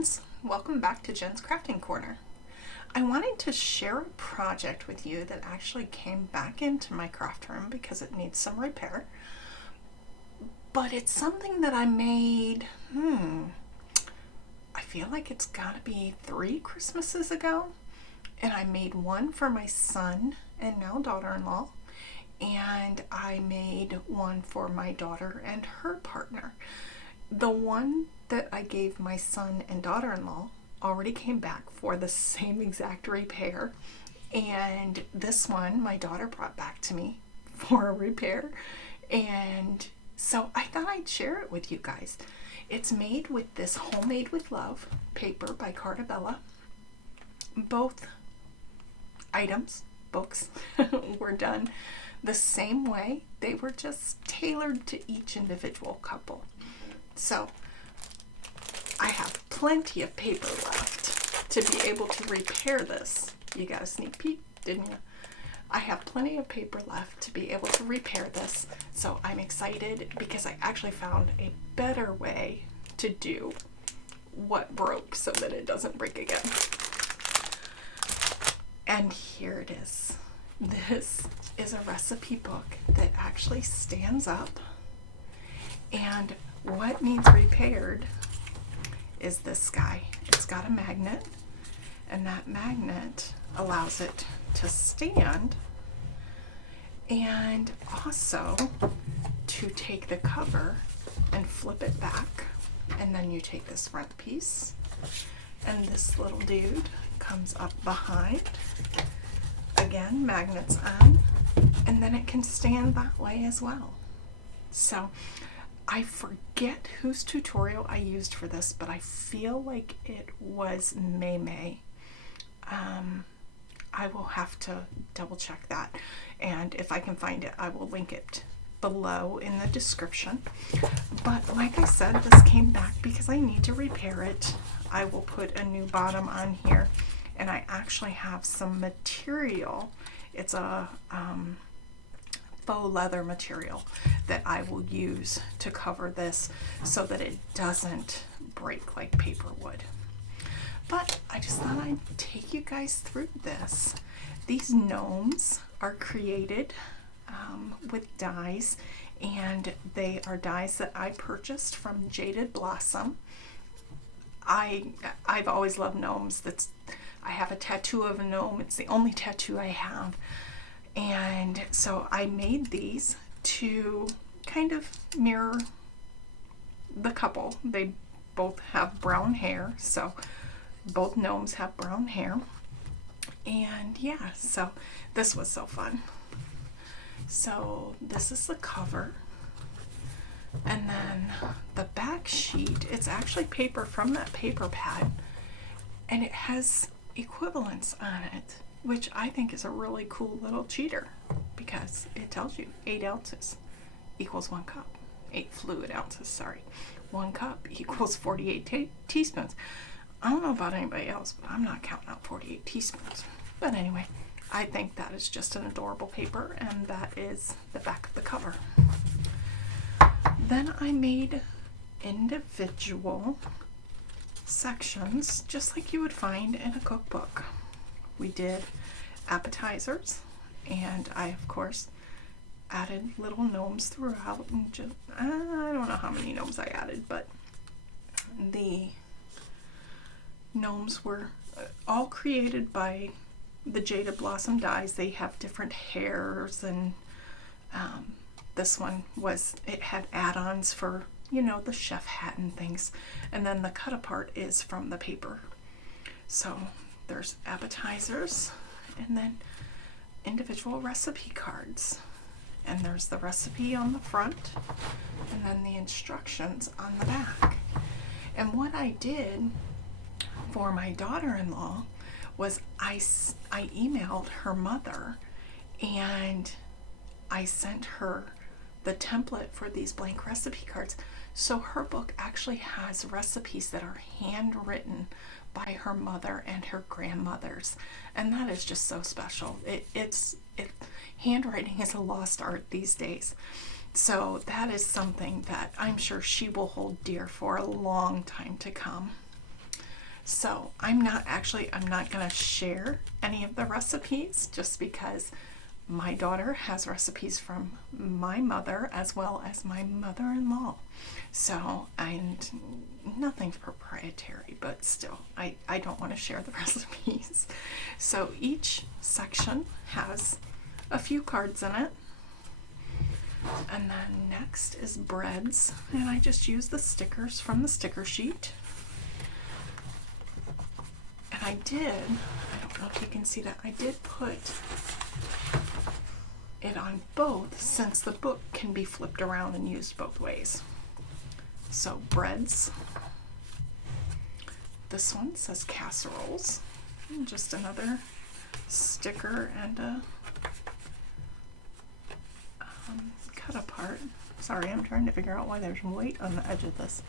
friends, welcome back to Jen's Crafting Corner. I wanted to share a project with you that actually came back into my craft room because it needs some repair. But it's something that I made, I feel like it's gotta be 3 Christmases ago. And I made one for my son and now daughter-in-law. And I made one for my daughter and her partner. The one that I gave my son and daughter-in-law already came back for the same exact repair, and this one my daughter brought back to me for a repair, and so I thought I'd share it with you guys. It's made with this Homemade with Love paper by Cartabella. Both items, books, were done the same way. They were just tailored to each individual couple. So I have plenty of paper left to be able to repair this. You got a sneak peek, didn't you? I have plenty of paper left to be able to repair this. So I'm excited because I actually found a better way to do what broke so that it doesn't break again. And here it is. This is a recipe book that actually stands up, and what needs repaired is this guy. It's got a magnet, and that magnet allows it to stand, and also to take the cover and flip it back, and then you take this front piece, and this little dude comes up behind. Again, magnets on, and then it can stand that way as well. So I forget whose tutorial I used for this, but I feel like it was May. I will have to double check that, and if I can find it, I will link it below in the description. But like I said, this came back because I need to repair it. I will put a new bottom on here, and I actually have some material. It's a faux leather material that I will use to cover this so that it doesn't break like paper would. But I just thought I'd take you guys through this. These gnomes are created with dies, and they are dies that I purchased from Jaded Blossom. I've always loved gnomes. I have a tattoo of a gnome. It's the only tattoo I have. And so I made these to kind of mirror the couple. They both have brown hair, so both gnomes have brown hair. And yeah, so this was so fun. So this is the cover. And then the back sheet, it's actually paper from that paper pad, and it has equivalents on it, which I think is a really cool little cheater because it tells you 8 ounces equals 1 cup. 8 fluid ounces, sorry. 1 cup equals 48 teaspoons. I don't know about anybody else, but I'm not counting out 48 teaspoons. But anyway, I think that is just an adorable paper, and that is the back of the cover. Then I made individual sections just like you would find in a cookbook. We did appetizers, and I of course added little gnomes throughout, and just I don't know how many gnomes I added, but the gnomes were all created by the Jaded Blossom dies. They have different hairs, and this one it had add-ons for, you know, the chef hat and things, and then the cut apart is from the paper. So there's appetizers, and then individual recipe cards, and there's the recipe on the front, and then the instructions on the back. And what I did for my daughter-in-law was I emailed her mother, and I sent her the template for these blank recipe cards. So her book actually has recipes that are handwritten by her mother and her grandmothers, and that is just so special. Handwriting is a lost art these days, so that is something that I'm sure she will hold dear for a long time to come. So I'm not going to share any of the recipes just because my daughter has recipes from my mother as well as my mother-in-law. So, and nothing's proprietary, but still, I don't want to share the recipes. So each section has a few cards in it. And then next is breads, and I just use the stickers from the sticker sheet. And I don't know if you can see that, I did put it on both since the book can be flipped around and used both ways. So breads. This one says casseroles. And just another sticker and a cut apart. Sorry, I'm trying to figure out why there's weight on the edge of this.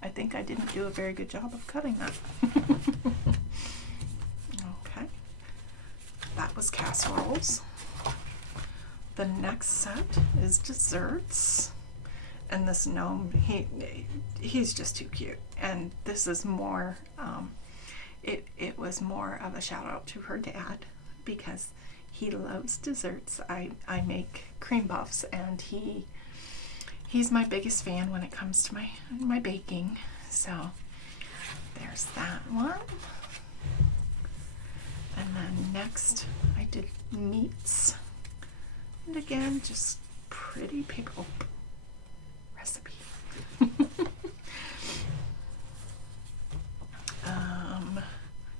I think I didn't do a very good job of cutting that. Okay. That was casseroles. The next set is desserts. And this gnome, he's just too cute. And this is more, it was more of a shout out to her dad because he loves desserts. I make cream puffs, and he's my biggest fan when it comes to my baking. So there's that one. And then next I did meats. And again, just pretty paper. Oh, recipe.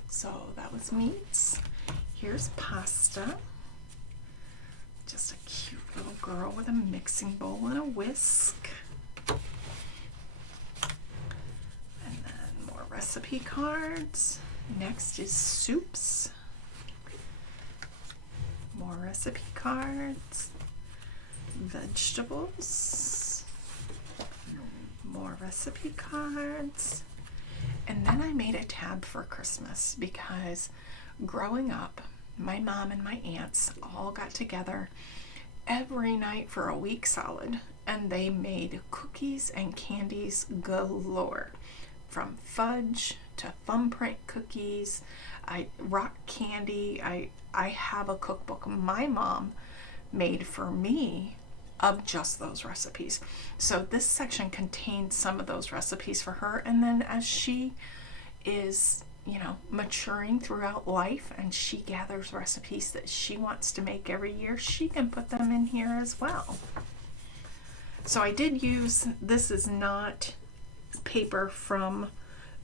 So that was meats. Here's pasta. Just a cute little girl with a mixing bowl and a whisk. And then more recipe cards. Next is soups. More recipe cards. Vegetables. More recipe cards. And then I made a tab for Christmas because growing up, my mom and my aunts all got together every night for a week solid, and they made cookies and candies galore. From fudge to thumbprint cookies, rock candy. I have a cookbook my mom made for me of just those recipes. So this section contains some of those recipes for her, and then as she is, maturing throughout life and she gathers recipes that she wants to make every year, she can put them in here as well. So I did use, this is not paper from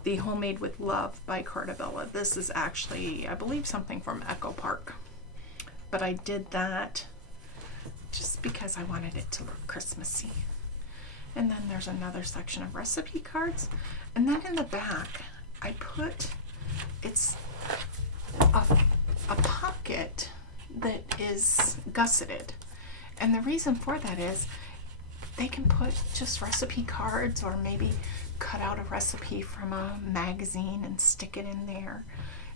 the Homemade with Love by Cartabella. This is actually, I believe, something from Echo Park. But I did that just because I wanted it to look Christmassy. And then there's another section of recipe cards. And then in the back, I put, it's a pocket that is gusseted. And the reason for that is they can put just recipe cards or maybe cut out a recipe from a magazine and stick it in there.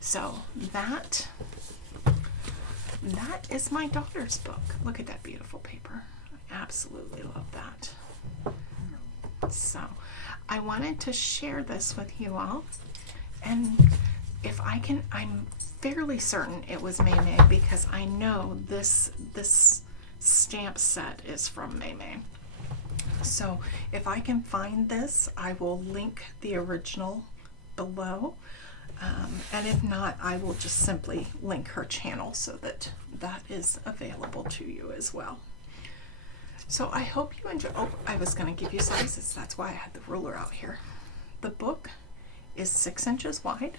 So that is my daughter's book. Look at that beautiful paper. I absolutely love that. So I wanted to share this with you all. And if I can, I'm fairly certain it was May May because I know this stamp set is from May May. So if I can find this, I will link the original below. And if not, I will just simply link her channel so that that is available to you as well. So I hope you enjoy. Oh, I was going to give you sizes. That's why I had the ruler out here. The book is 6 inches wide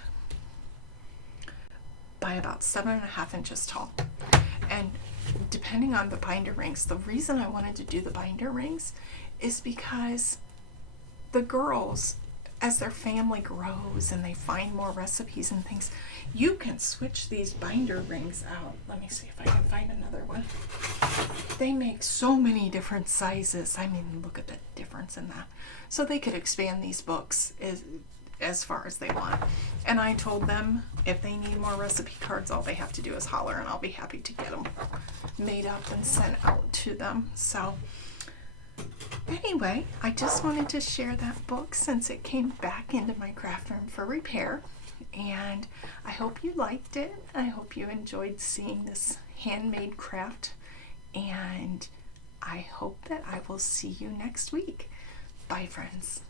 by about 7.5 inches tall. And depending on the binder rings, the reason I wanted to do the binder rings is because the girls, as their family grows and they find more recipes and things, you can switch these binder rings out. Let me see if I can find another one. They make so many different sizes. I mean, look at the difference in that. So they could expand these books as far as they want. And I told them if they need more recipe cards, all they have to do is holler and I'll be happy to get them made up and sent out to them. So Anyway, I just wanted to share that book since it came back into my craft room for repair. And I hope you liked it. I hope you enjoyed seeing this handmade craft. And I hope that I will see you next week. Bye, friends.